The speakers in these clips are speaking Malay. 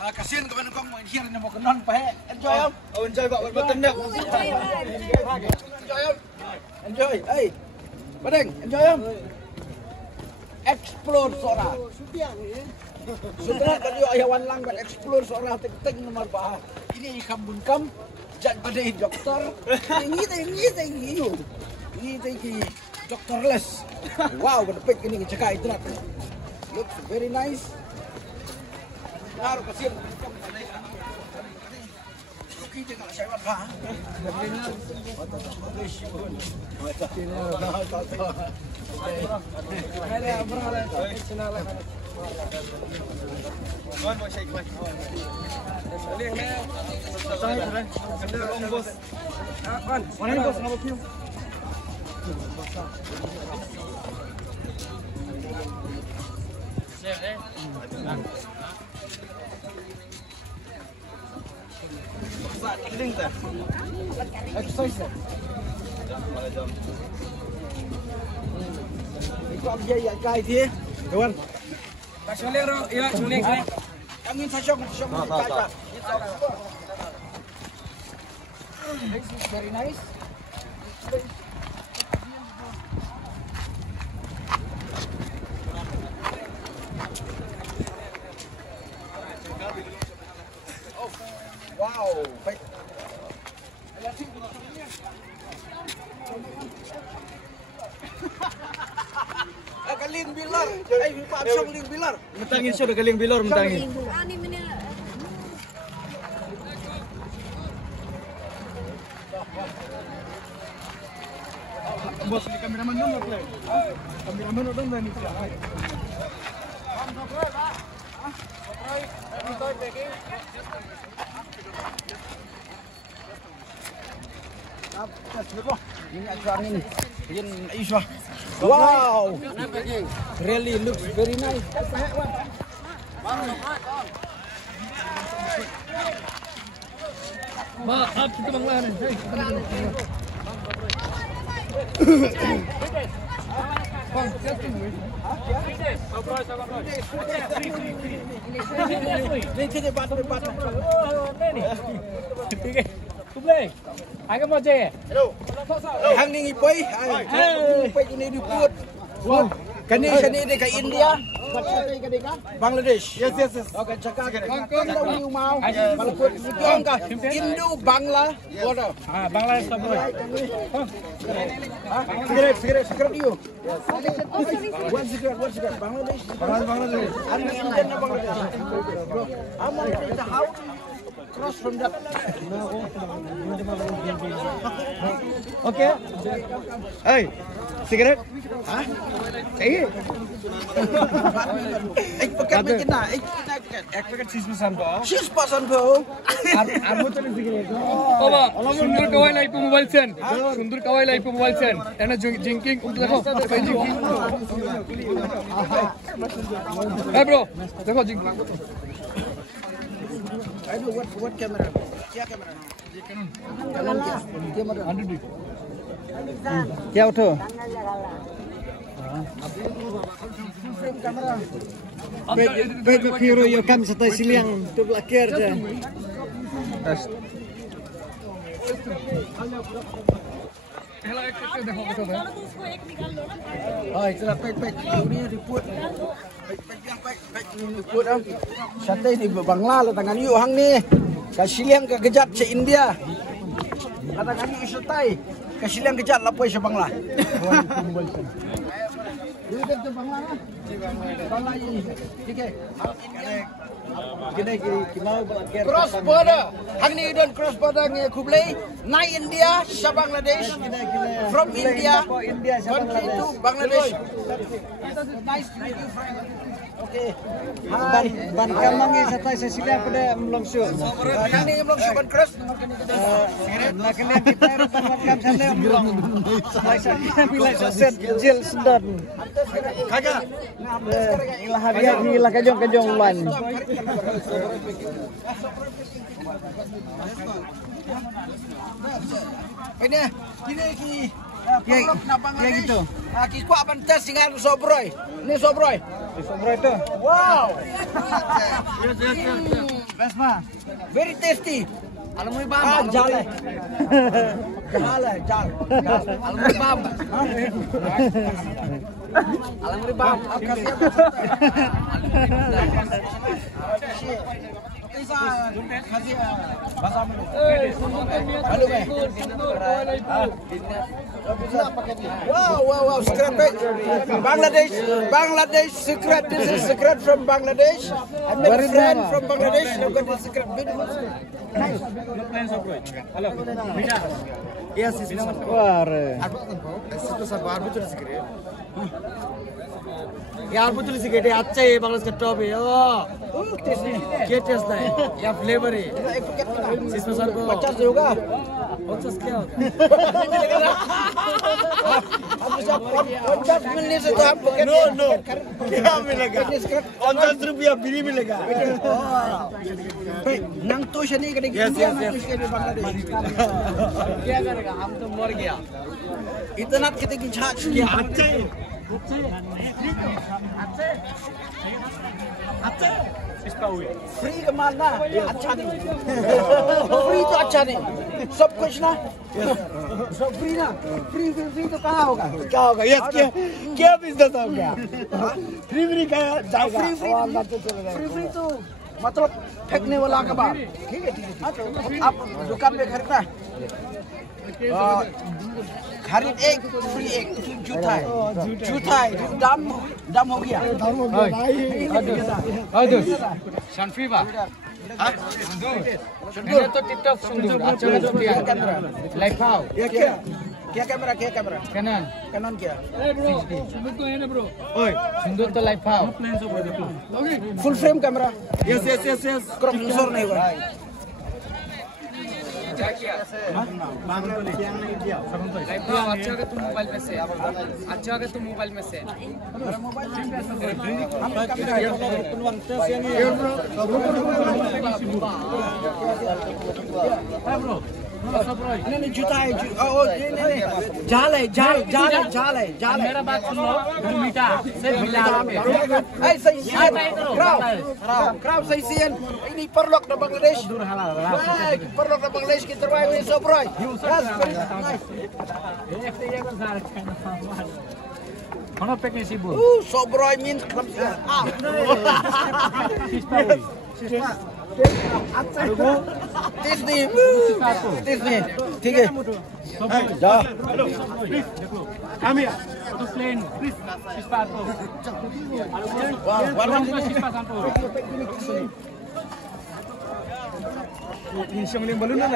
Kasihan kepada kong mau here na mau kenon pa enjoy không? Enjoy Pak, betul enggak? Enjoy không? Enjoy. Hey. Badeng, enjoy không? Explore sora. Sudah tadi ayawan lang ban explore sora tek nomor bah. Ini ikam bunkam jat pada dokter. Ini dokterless. Wow, berpek ini cekak itu nak. Looks very nice. Naruh kasihan. Oke, jangan saya apa. Exercise. Con dây ở cài thế, đúng không? Tak suling ro, ya suling. Angin sashong cài. This is very nice. Oh, wow. Galing bilar. Ay, Pak galing bilar. Mentangin sudah galing bilor mentangin. Bos ni kameraman dong apa? Kameraman dong dan itu. Ini acara ini. Ini Iswa. Wow. Really looks very nice. Maaf kita banglahan. Bang, siapin. Ini debat. Kublai. Agak mau je. Hang ni ipai. Ipai ini dibuat. Wow. Kani ni ke India. Bangladesh. Yes. Okay, cakap. Kau tahu mau. Malaput video ka. Indo Bangla border. Bangladesh tak boleh. Cigarette you. One cigarette. Bangladesh. Are you Indian or Bangladesh? I'm on the house. Cross from that. Okay. Hey, cigarette? Hah? Ik paket met je na. Ik paket 6% Pak. 6% bro. Arbo chali cigarette. Baba, sundur kawai lai mobile sen. Sundur kawai lai mobile sen. Ena drinking untuk देखो. Bro, देखो drinking. Aduh, what camera? क्या camera? Canon क्या model? 100D. क्या उठो? Baik kiro yo kam satai siliang tu belakir je. Hello, देखो betul dah. Oh, itulah pek. Ini report. Pek report ah. Santai di Bangla lah tangan you hang ni. Kasiliang ke kejat se India. Tangan you santai. Kasiliang kejat lapoi se Bangla. Ini ke Bangla lah. Bangla ini. Okey. Cross border. Hang ni don cross border nge Kublai. Nai India sa Bangladesh. From India. Country to Bangladesh. Nice to meet you, friend. Okay. Ban kamang ni satai sesilia pada melongsu. Hang ni melongsu ban cross. Nak kena kita ban kam sana melong. Saya bila set jil sedot. Kagak. Ilah hadiah ni ilah kajong lan. Ini ki Kayak gitu. Kiku apa tes dengan sobroy. Ini sobroy. Sobro itu. Wow. Best mah. Very tasty. Alamui Ah, bam. jale. Jale. Alamui bam. Alamui bam. Wow, secret. Bangladesh secret. This is secret from Bangladesh. I met a friend from Bangladesh. I've got this secret. Beautiful. Yes, yes. यार बुतुल सिगरेट अच्छा है बांग्लादेश का टॉप है क्या टेस्ट है या फ्लेवर है इसमें सर को 50 होगा 50 क्या होगा अब 50 मिलने से तो हम नो क्या मिलेगा 50 रुपया फ्री मिलेगा नंग तो शनि करेंगे क्या करेगा हम तो मर गया इतना कितने की छाछ किया फ्री का माल ना अच्छा नहीं फ्री तो अच्छा नहीं सब कुछ ना सब फ्री ना फ्री तो कहाँ होगा क्या होगा यस क्या बिजनेस हो गया फ्री का जाएगा फ्री तो मतलब फेंकने वाला का बात ठीक है आप दुकान पे खरीदना खरीद एक फ्री एक जूता है दाम हो गया Shanfiba. Ini tuh TikTok sundur. Acara tuh dia. Live how. क्या कैमरा Kanan. क्या Sundur tuh ini bro. ओए Sundur tuh live how. Full frame camera yes yes yes yes crop sensor नहीं होगा Live how अच्छा अगर तुम मोबाइल में से अच्छा अगर तुम मोबाइल में से नहीं जूता है जाल है मेरा बात सुन लो मीठा सिर्फ मिला Crowd saya sian ini perlok di Bangladesh. Perlok di Bangladesh kita terbaik ini sobroy. Kono peknya sibuk. Sobroy means Disney, ठीक है जा Kami to plane please Sispato ini semua balon lah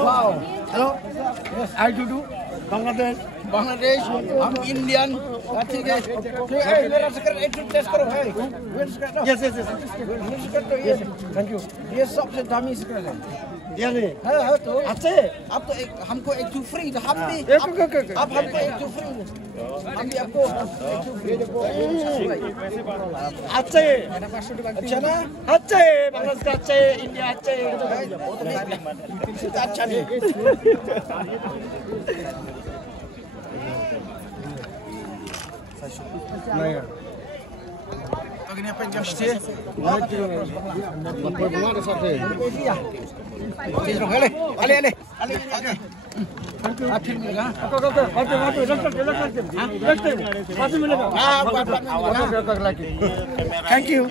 Wow. Hello I do Bangladesh Bangladesh हम Indian ठीक है मेरा secret test करो है yes yes yes thank you ये सबसे दामी सिक्रेट है ये नहीं है तो अच्छे अब तो हमको एक टू फ्री हम भी अब हमको एक टू फ्री हम भी आपको एक टू फ्री अच्छे अच्छा ना अच्छे बांग्लादेश का अच्छे इंडिया अच्छे अच्छा नहीं Pag niya pang gamsi. Thank you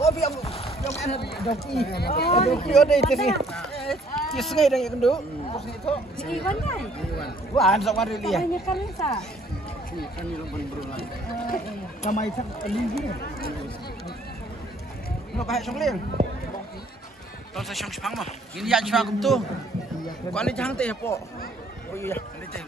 Oh, biar doki ada itu sih. Kisah ada yang kedua. Iwan kan? Wah, sama dia. Ini kan bisa. Nama itu lagi. Nak pakai songling. Tol sa siyang spang mo. Ini ya siya kum tu. Kuan ni jang teh po. Oh iya, ini teh.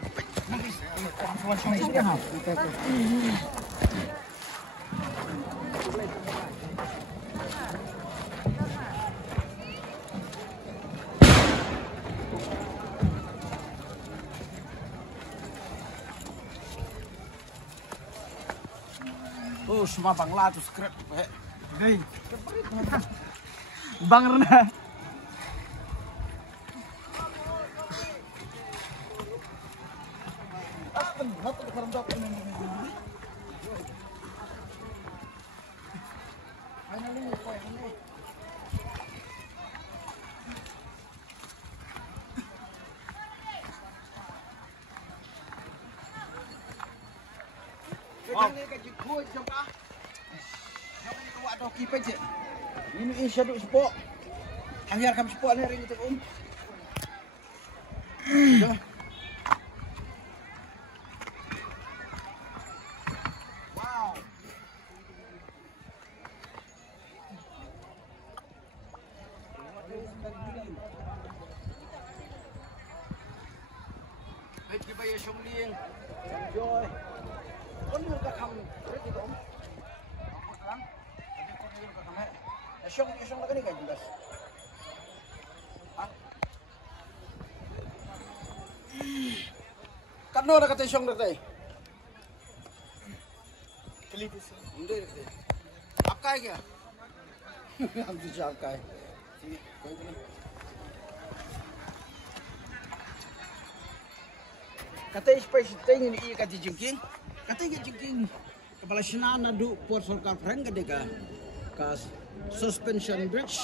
Oh, semua Bangla tu script. Hei. Bang Rena. Ini isya duk sepok. Akhir kami sepok ni hari ni tu Wow. Baik kita ya Shong Liang. Enjoy. Kon mo ka kam. Ready dong. Lang. Jadi kon mo ka kam. Shong lagi ni kan jelas. Kan no kata Shong dah. Kelipis. Hindi. Apkai kya? हम तो आपका है kata space tingin i kati jingking kata jingking kepala sina nadu port sorkar frank kadeka kas suspension bridge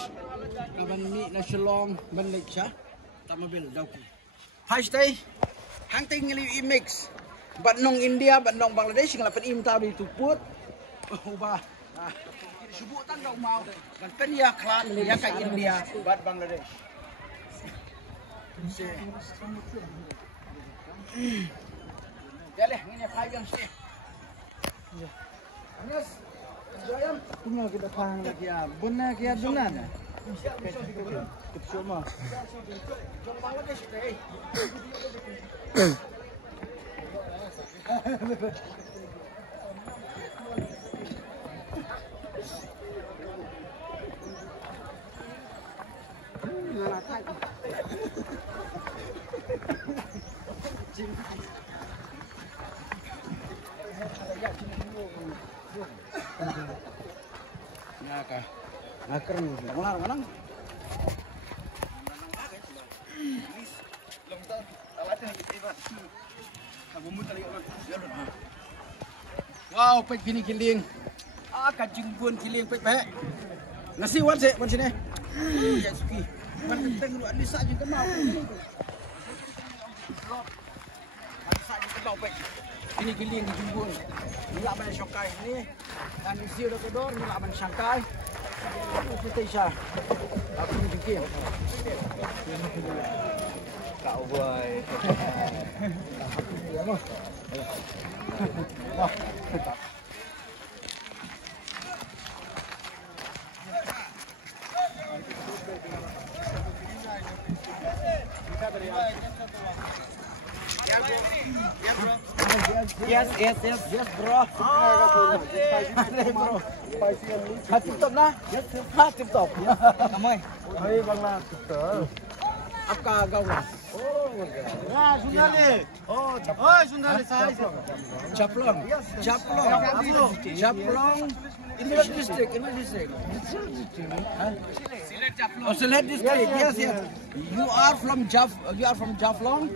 kaban mi na Shillong Malaysia tamabil dauki hai stay hang tingin i mix bat nong India bat nong Bangladesh ngalapan im tahu di tuput ubah sebutan kau mau dan penia klan ya ke India buat Bangladesh. Jaleh ini payung sih. Anas, jayam. Tunggu kita pahang lagi ya. Benar kia dunan. Kita semua. Jom Bangladesh deh. Ngaka, ngakern, ngolar manang. Wow, pek gini kiling. Kajing pun kiling pek pek. Nasi wan sini. Ya suki. Wan tentang lu Anissa juga mau. Anissa juga mau pek. Ini kiling dijumbun. Nila ban Shanghai ni. Dan isi udah kedor nila ban Shanghai. Kita isya. Aku jengking. Cowboy. Ya mah. Wah. Yes, bro. Bro. Hati top na? Hati top. Kamay. Hai Bangla betul. Apa gawas? Wah, Sundali. Oh, Sundali saya. Japlong. English district. Oh, Sylhet district. Yes. You are from Japlong.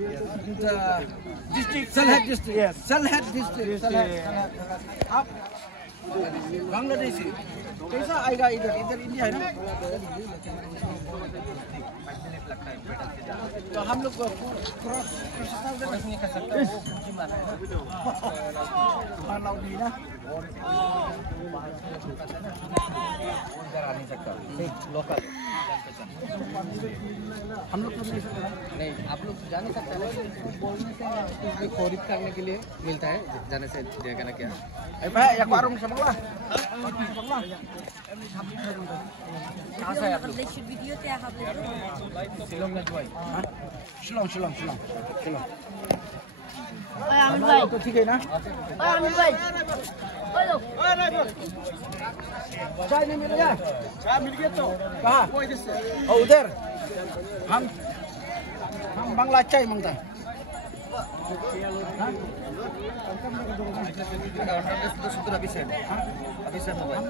The district Sylhet district. Yes. Sylhet district. Up. Bangladesh. कैसा आएगा इधर इंडिया है ना तो हम लोग क्रॉस नहीं कर सकते ना उधर आ नहीं सकता लोकल हम लोग तो नहीं, आप लोग जा नहीं सकते ना, बोलने से उसमें खरीद करने के लिए मिलता है, जाने से देगा ना क्या? भाई या warung sebelah. कहाँ से है आप लोग? वीडियो क्या आप लोग शिलोंग में जुआई। Shillong. आमिर भाई तो ठीक है ना? आमिर भाई हेलो चाय नहीं मिलेगा? चाय मिल गया तो कहाँ? वो इधर से Oh udah. हम Bangla चाय मांगता है. सुधर अभी से मोबाइल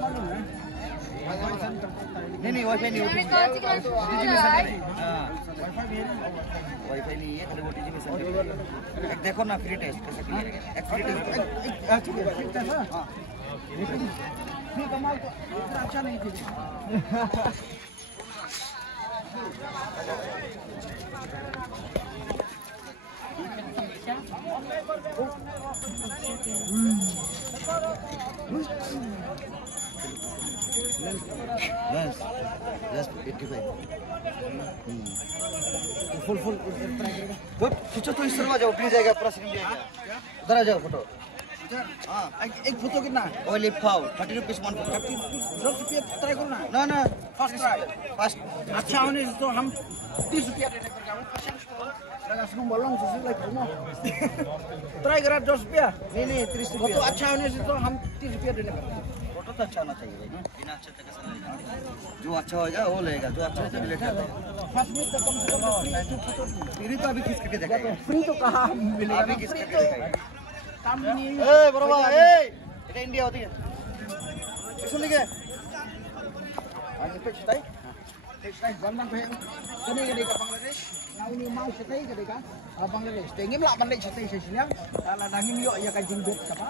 नहीं वाईफाई नहीं वाईफाई नहीं है खाली ओटीजी में सेंड देखो ना फ्री टेस्ट कैसा क्लियर है एक फ्री टेस्ट ठीक है ना? ये कमाल तो इतना अच्छा नहीं थी. यस 85 फुल गुड खींचो तो इस तरफ आ जाओ प्लीज आएगा पूरा सीन भी आएगा उधर आ जाओ फोटो हाँ एक फोटो कितना? ओलिव पाव 30 रुपीस वन फोटो 10 रुपया ट्राई करो ना. ना फर्स्ट ट्राई. फर्स्ट अच्छा होने से तो हम 30 रुपया देने पर kamu लगा सुनो bolong susu lagi promo. Try करा 10 रुपया. नहीं 30 फोटो रुपया अच्छा होने से तो हम 30 रुपया देने पर. फोटो तो अच्छा होना चाहिए भाई बिना अच्छे से कैसा लगेगा जो अच्छा होगा वो लेगा जो अच्छा होगा लेगा फर्स्ट में तो कम से कम फोटो फ्री तो अभी खींच करके दिखाएगा फ्री तो कहाँ मिलेगा? अभी खींच करके दिखाएगा काम भी नहीं ए बरोबर ए এটা इंडिया होती है सुन लीजिए Ano pa stay? Stay bandang pa. Kani gadi ka Bangladesh. Na uni mau stay gadi ka Bangladesh. Tingim la Bangladesh stay sa silang. La dangin yo ya ka jingbet ka pa.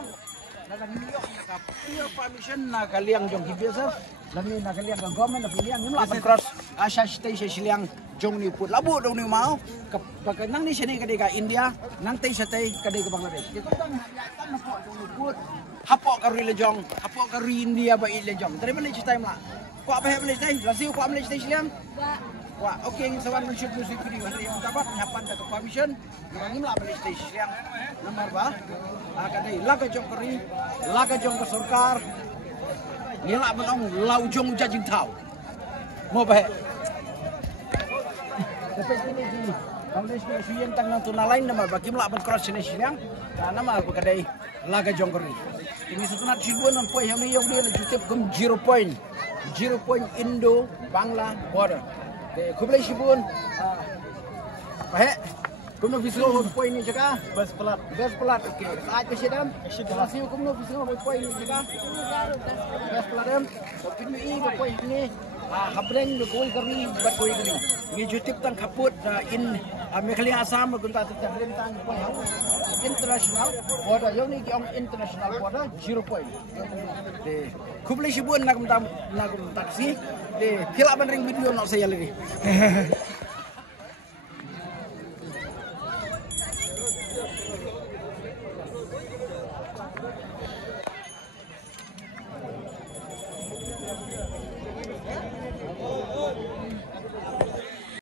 La dangin yo ya ka pure permission na kaliang jong hibesa. Lami na kaliang ka government of India nim la ban cross asa stay sa silang jong ni put labu daw ni mau kapag nang ni sini gadi ka India nang tay sa tay gadi ka Bangladesh. Dito tang hayatan na po jong ni put. Hapo ka rilejong, hapo ka ri India ba ilejong. Dari mana cerita mak? Kuat apa boleh stay? Lasi kuat boleh stay silang? Kuat. Okey, sawan men-shoot music video hari yang dapat nyapan tak permission. Ngim lah boleh stay silang. Nomor ba? Kadai laga jong keri, laga jong ke sarkar. Ni lah menong lau jong jajing tau. Mau ba? Dapat ini di Bangladesh ni siang tang tuna lain nama bagi melak ben cross ni silang. Nama apa kadai laga jong keri. Ini setunat sibuan on point yang ni yang dia jutip gum 0 point. 0 point Indo Bangla border. Kublai Shibun. Pahe. Kumno visro point ni jaga. Bas pelat. Okey. Saat ke sidam. Lasi kumno visro point ni jaga. Bas pelat. So pinmi i point ni. Habreng do koi kari bat koi kari. Ni jutip tang kaput in Mekhali Assam gunta tak rentang point. International border. Yang ni yang international border 0 point. Kublai Shibun nak taksi. Kila bandring video nak saya lagi.